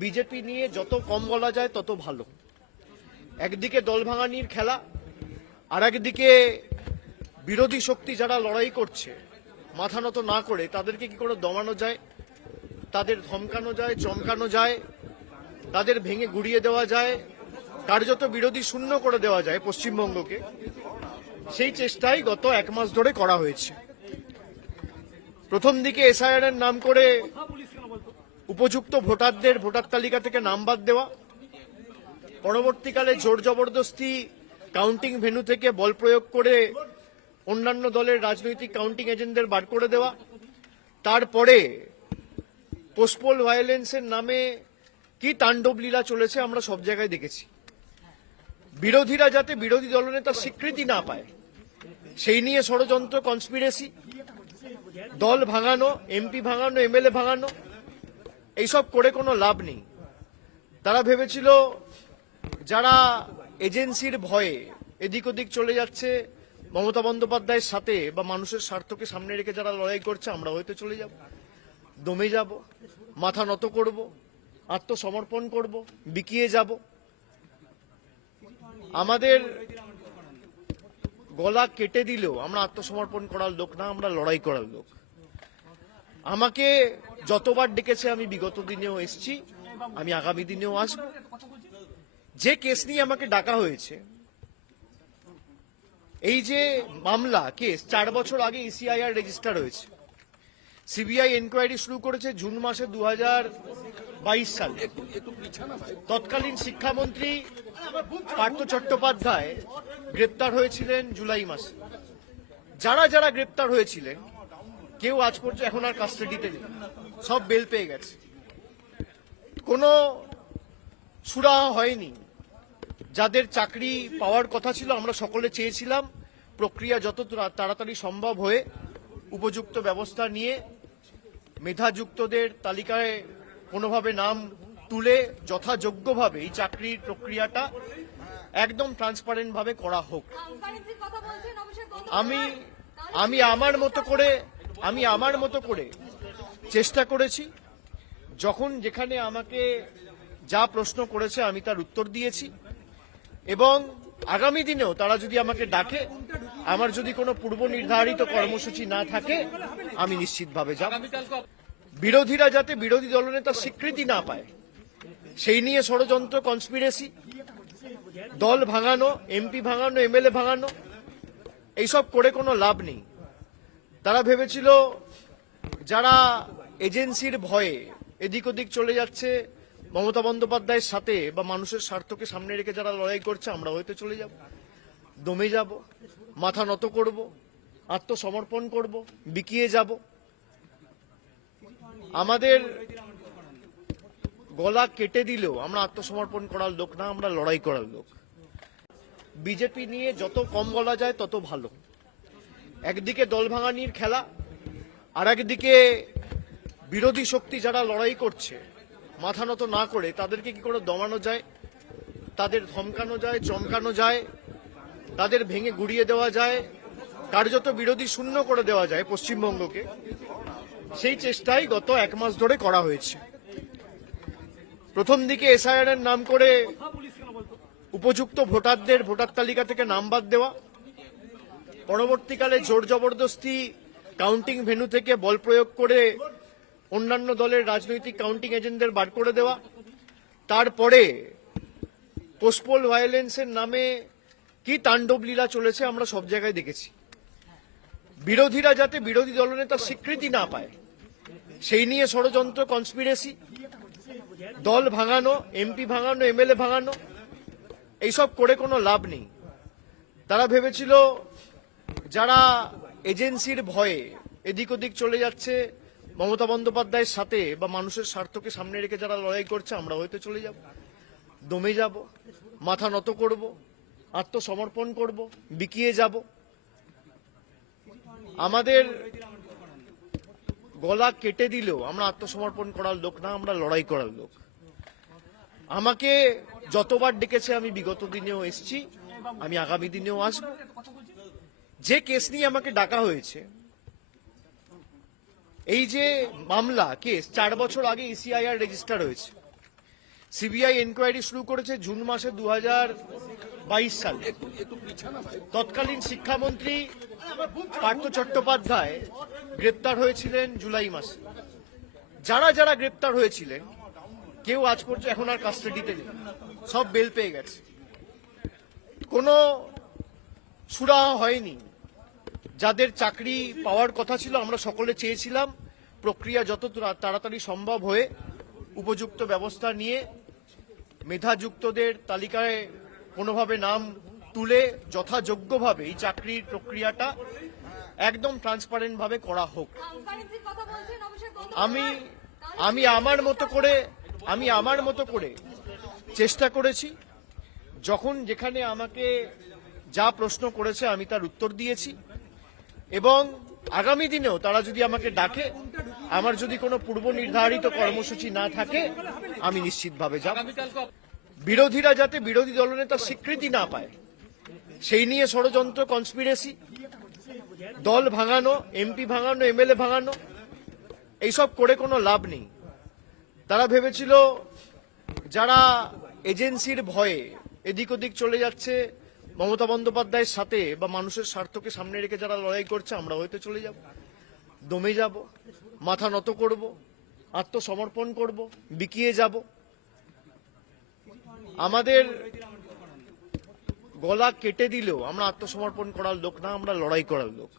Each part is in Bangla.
বিজেপি নিয়ে যত কম বলা যায় তত ভালো। একদিকে দল ভাঙানির খেলা, আর একদিকে বিরোধী শক্তি যারা লড়াই করছে মাথা নত না করে তাদেরকে কি করে দমানো যায়, তাদের ধমকানো যায়, চমকানো যায়, তাদের ভেঙে গুড়িয়ে দেওয়া যায়, কার্যত বিরোধী শূন্য করে দেওয়া যায় পশ্চিমবঙ্গকে, সেই চেষ্টাই গত এক মাস ধরে করা হয়েছে। প্রথম দিকে এসআইআর এর নাম করে উপযুক্ত ভোটারদের ভোটার তালিকা থেকে নাম বাদ দেওয়া, পরবর্তীকালে জোর জবরদস্তি কাউন্টিং ভেন্যু থেকে বল প্রয়োগ করে অন্যান্য দলের রাজনৈতিক কাউন্টিং এজেন্টদের বার করে দেওয়া, তারপরে পোস্টপোল ভায়োলেন্সের নামে কি তাণ্ডব লীলা চলেছে আমরা সব জায়গায় দেখেছি। বিরোধীরা যাতে বিরোধী দলনেতার স্বীকৃতি না পায় সেই নিয়ে ষড়যন্ত্র, কনস্পিরেসি, দল ভাঙানো, এমপি ভাঙানো, এমএলএ ভাঙানো, এইসব করে কোনো লাভ নেই। তারা ভেবেছিল যারা এজেন্সির ভয়ে এদিক ওদিক চলে যাচ্ছে মমতা বন্দ্যোপাধ্যায়ের সাথে বা মানুষের স্বার্থকে সামনে রেখে যারা লড়াই করছে আমরা হয়তো চলে যাব, দমে যাব, মাথা নত করব, আত্মসমর্পণ করব, বিকিয়ে যাব। আমাদের গলা কেটে দিলেও আমরা আত্মসমর্পণ করার লোক না, আমরা লড়াই করার লোক। আমাকে যতবার ডেকেছে আমি বিগত দিনেও এসেছি, আমি আগামী দিনেও আসব। যে কেস নিয়ে আমাকে ডাকা হয়েছে, এই যে মামলা কেস 4 বছর আগে ইসিআইআর রেজিস্টার হয়েছে, সিবিআই এনকোয়ারি শুরু করেছে জুন মাসে 2022 সালে। তৎকালীন শিক্ষামন্ত্রী পার্থ চট্টোপাধ্যায় গ্রেপ্তার হয়েছিলেন জুলাই মাসে। যারা যারা গ্রেপ্তার হয়েছিলেন কেউ আজ পর্যন্ত এখন আর কাস্টাডিতে নেই, সব বেল পেয়ে গেছে। কোনো সুরাহা হয়নি। যাদের চাকরি পাওয়ার কথা ছিল আমরা সকলে চেয়েছিলাম প্রক্রিয়া যত তাড়াতাড়ি সম্ভব হয়ে উপযুক্ত ব্যবস্থা নিয়ে মেধাযুক্তদের তালিকায় কোনোভাবে নাম তুলে যথাযোগ্যভাবে এই চাকরির প্রক্রিয়াটা একদম ট্রান্সপারেন্ট ভাবে করা হোক। আমি আমার মতো করে চেষ্টা করেছি। যখন যেখানে আমাকে যা প্রশ্ন করেছে আমি তার উত্তর দিয়েছি, এবং আগামী দিনেও তারা যদি আমাকে ডাকে, আমার যদি কোনো পূর্ব নির্ধারিত কর্মসূচি না থাকে আমি নিশ্চিতভাবে যাব। বিরোধীরা যাতে বিরোধী দলনেতার স্বীকৃতি না পায় সেই নিয়ে ষড়যন্ত্র, কনস্পিরেসি, দল ভাঙানো, এমপি ভাঙানো, এমএলএ ভাঙানো, এইসব করে কোনো লাভ নেই। তারা ভেবেছিল যারা এজেন্সির ভয়ে এদিক ওদিক চলে যাচ্ছে মমতা বন্দ্যোপাধ্যায়ের সাথে বা মানুষের স্বার্থকে সামনে রেখে যারা লড়াই করছে আমরা হয়তো চলে যাব, দমে যাব, মাথা নত করব, আত্মসমর্পণ করব, বিকিয়ে যাব। আমাদের গলা কেটে দিলেও আমরা আত্মসমর্পণ করার লোক না, আমরা লড়াই করার লোক। বিজেপি নিয়ে যত কম বলা যায় তত ভালো। একদিকে দল ভাঙানির খেলা, আর একদিকে বিরোধী শক্তি যারা লড়াই করছে মাথা নত না করে তাদেরকে কি করে দমানো যায়, তাদের ধমকানো যায়, চমকানো যায়, তাদের ভেঙে গুড়িয়ে দেওয়া যায়, কার্যত বিরোধী শূন্য করে দেওয়া যায় পশ্চিমবঙ্গকে, সেই চেষ্টাই গত এক মাস ধরে করা হয়েছে। প্রথম দিকে এসআইআর এর নাম করে উপযুক্ত ভোটারদের ভোটার তালিকা থেকে নাম বাদ দেওয়া, পরবর্তীকালে জোর জবরদস্তি কাউন্টিং ভেন্যু থেকে বল প্রয়োগ করে অন্যান্য দলের রাজনৈতিক কাউন্টিং এজেন্টদের বার করে দেওয়া, তারপরে পোস্টপোল ভায়োলেন্সের নামে কি তাণ্ডব লীলা চলেছে আমরা সব জায়গায় দেখেছি। বিরোধীরা যাতে বিরোধী দলনেতার স্বীকৃতি না পায় সেই নিয়ে ষড়যন্ত্র, কনস্পিরেসি, দল ভাঙানো, এমপি ভাঙানো, এমএলএ ভাঙানো, এইসব করে কোনো লাভ নেই। তারা ভেবেছিল যারা এজেন্সির ভয়ে এদিক ওদিক চলে যাচ্ছে মমতা বন্দ্যোপাধ্যায়ের সাথে বা মানুষের স্বার্থকে সামনে রেখে যারা লড়াই করছে আমরা হয়তো চলে যাব, দমে যাব, মাথা নত করব, আত্মসমর্পণ করব, বিকিয়ে যাব। আমাদের গলা কেটে দিলেও আমরা আত্মসমর্পণ করার লোক না, আমরা লড়াই করার লোক। আমাকে যতবার ডেকেছে আমি বিগত দিনেও এসেছি, আমি আগামী দিনেও আসব। যে কেস নিয়ে আমাকে ডাকা হয়েছে, এই যে মামলা কেস 4 বছর আগে ইসিআইআর রেজিস্টার হয়েছে, সিবিআই এনকোয়ারি শুরু করেছে জুন মাসে 2022 সালে। তৎকালীন শিক্ষামন্ত্রী পার্থ চট্টোপাধ্যায় গ্রেপ্তার হয়েছিলেন জুলাই মাসে। যারা যারা গ্রেপ্তার হয়েছিলেন কেউ আজ পর্যন্ত এখন আর কাস্টাডিতে নেই, সব বেল পেয়ে গেছে। কোনো সুরাহা হয়নি। যাদের চাকরি পাওয়ার কথা ছিল, আমরা সকলে চেয়েছিলাম প্রক্রিয়া যত তাড়াতাড়ি সম্ভব হয়ে উপযুক্ত ব্যবস্থা নিয়ে মেধাযুক্তদের তালিকায় কোনোভাবে নাম তুলে যথাযোগ্যভাবে এই চাকরির প্রক্রিয়াটা একদম ট্রান্সপারেন্ট ভাবে করা হোক। আমি আমার মতো করে চেষ্টা করেছি। যখন যেখানে আমাকে যা প্রশ্ন করেছে আমি তার উত্তর দিয়েছি, এবং আগামী দিনেও তারা যদি আমাকে ডাকে, আমার যদি কোনো পূর্ব নির্ধারিত কর্মসূচি না থাকে, আমি নিশ্চিতভাবে যাব। বিরোধীরা যাতে বিরোধী দলনেতার স্বীকৃতি না পায় সেই নিয়ে ষড়যন্ত্র, কনস্পিরেসি, দল ভাঙানো, এমপি ভাঙানো, এমএলএ ভাঙানো, এইসব করে কোনো লাভ নেই। তারা ভেবেছিল যারা এজেন্সির ভয়ে এদিক ওদিক চলে যাচ্ছে মমতা বন্দ্যোপাধ্যায়ের সাথে বা মানুষের স্বার্থকে সামনে রেখে যারা লড়াই করছে, আমরা হয়তো চলে যাব, দমে যাব, মাথা নত করব, আত্মসমর্পণ করব, বিকিয়ে যাব। আমাদের গলা কেটে দিলেও আমরা আত্মসমর্পণ করার লোক না, আমরা লড়াই করার লোক।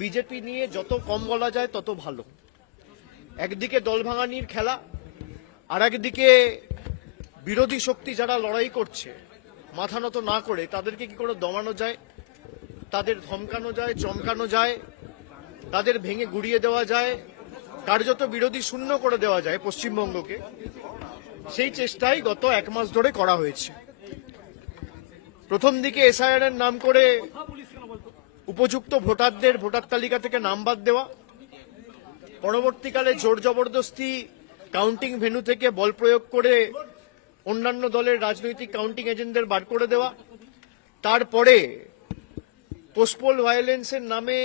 বিজেপি নিয়ে যত কম বলা যায় তত ভালো। একদিকে দল ভাঙানির খেলা, আর একদিকে বিরোধী শক্তি যারা লড়াই করছে মাথা নত না করে তাদেরকে কি করে দমানো যায়, তাদের ধমকানো যায়, চমকানো যায়, তাদের ভেঙে গুড়িয়ে দেওয়া যায়, কার্যত বিরোধী শূন্য করে দেওয়া যায় পশ্চিমবঙ্গকে, সেই চেষ্টাই গত এক মাস ধরে করা হয়েছে। প্রথম দিকে এসআইআর এর নাম করে উপযুক্ত ভোটারদের ভোটার তালিকা থেকে নাম বাদ দেওয়া, পরবর্তীকালে জোর জবরদস্তি কাউন্টিং ভেন্যু থেকে বল প্রয়োগ করে অন্যান্য দলের রাজনৈতিক কাউন্টিং এজেন্টদের বার করে দেওয়া, তারপরে পোস্টপোল ভায়োলেন্সের নামে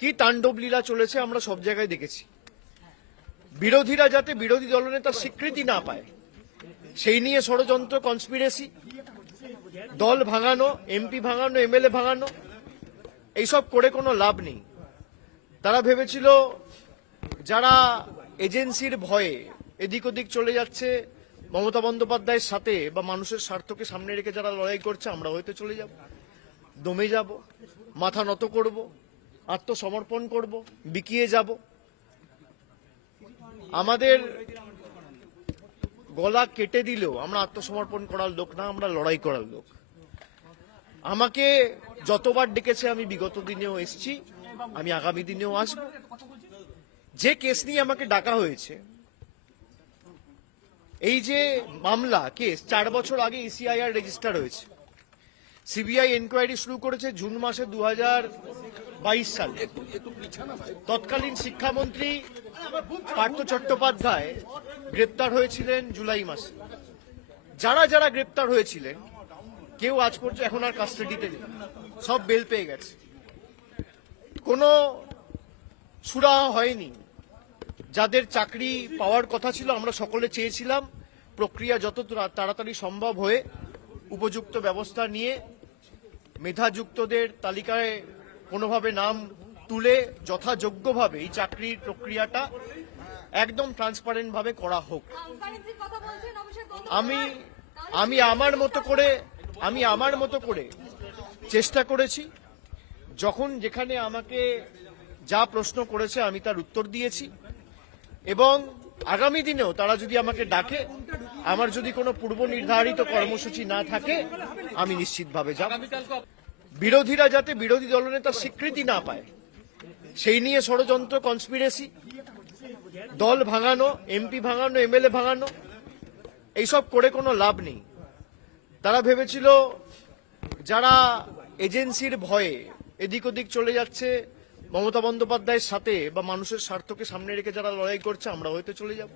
কি তাণ্ডব লীলা চলেছে আমরা সব জায়গায় দেখেছি। বিরোধীরা যাতে বিরোধী দলনেতার স্বীকৃতি না পায় সেই নিয়ে ষড়যন্ত্র, কনস্পিরেসি, দল ভাঙানো, এমপি ভাঙানো, এমএলএ ভাঙানো, এইসব করে কোনো লাভ নেই। তারা ভেবেছিল যারা এজেন্সির ভয়ে এদিক ওদিক চলে যাচ্ছে মমতা বন্দ্যোপাধ্যায়ের সাথে বা মানুষের স্বার্থকে সামনে রেখে যারা লড়াই করছে, আমরা হয়তো চলে যাব, দমে যাব, মাথা নত করব, আত্মসমর্পণ করব, বিকিয়ে যাব। আমাদের গলা কেটে দিলেও আমরা আত্মসমর্পণ করার লোক না, আমরা লড়াই করার লোক। আমাকে যতবার ডেকেছে আমি বিগত দিনেও এসেছি, আমি আগামী দিনেও আসব। যে কেস নিয়ে আমাকে ডাকা হয়েছে, এই যে মামলা কেস 4 বছর আগে ইসিআইআর রেজিস্টার হয়েছে। সিবিআই এনকোয়ারি শুরু করেছে জুন মাসে 2022 সালে। তৎকালীন শিক্ষামন্ত্রী পার্থ চট্টোপাধ্যায় গ্রেপ্তার হয়েছিলেন জুলাই মাসে। যারা যারা গ্রেপ্তার হয়েছিলেন কেউ আজ পর্যন্ত এখন আর কাস্টাডিতে নেই, সব বেল পেয়ে গেছে। কোনো সুরাহা হয়নি। যাদের চাকরি পাওয়ার কথা ছিল, আমরা সকলে চেয়েছিলাম প্রক্রিয়া যত তাড়াতাড়ি সম্ভব হয়ে উপযুক্ত ব্যবস্থা নিয়ে মেধাযুক্তদের তালিকায় কোনোভাবে নাম তুলে যথাযোগ্যভাবে এই চাকরির প্রক্রিয়াটা একদম ট্রান্সপারেন্ট ভাবে করা হোক। আমি আমার মতো করে চেষ্টা করেছি। যখন যেখানে আমাকে যা প্রশ্ন করেছে আমি তার উত্তর দিয়েছি, এবং আগামী দিনেও তারা যদি আমাকে ডাকে, আমার যদি কোনো পূর্ব নির্ধারিত কর্মসূচি না থাকে, আমি নিশ্চিতভাবে যাব। বিরোধীরা যাতে বিরোধী দলনেতার স্বীকৃতি না পায় সেই নিয়ে ষড়যন্ত্র, কনস্পিরেসি, দল ভাঙানো, এমপি ভাঙানো, এমএলএ ভাঙানো, এইসব করে কোনো লাভ নেই। তারা ভেবেছিল যারা এজেন্সির ভয়ে এদিক ওদিক চলে যাচ্ছে মমতা বন্দ্যোপাধ্যায়ের সাথে বা মানুষের স্বার্থকে সামনে রেখে যারা লড়াই করছে, আমরা হয়তো চলে যাব,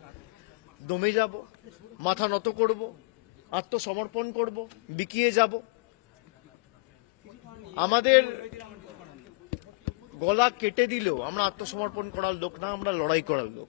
দমে যাব, মাথা নত করব, আত্মসমর্পণ করব, বিকিয়ে যাব। আমাদের গলা কেটে দিলেও আমরা আত্মসমর্পণ করার লোক না, আমরা লড়াই করার লোক।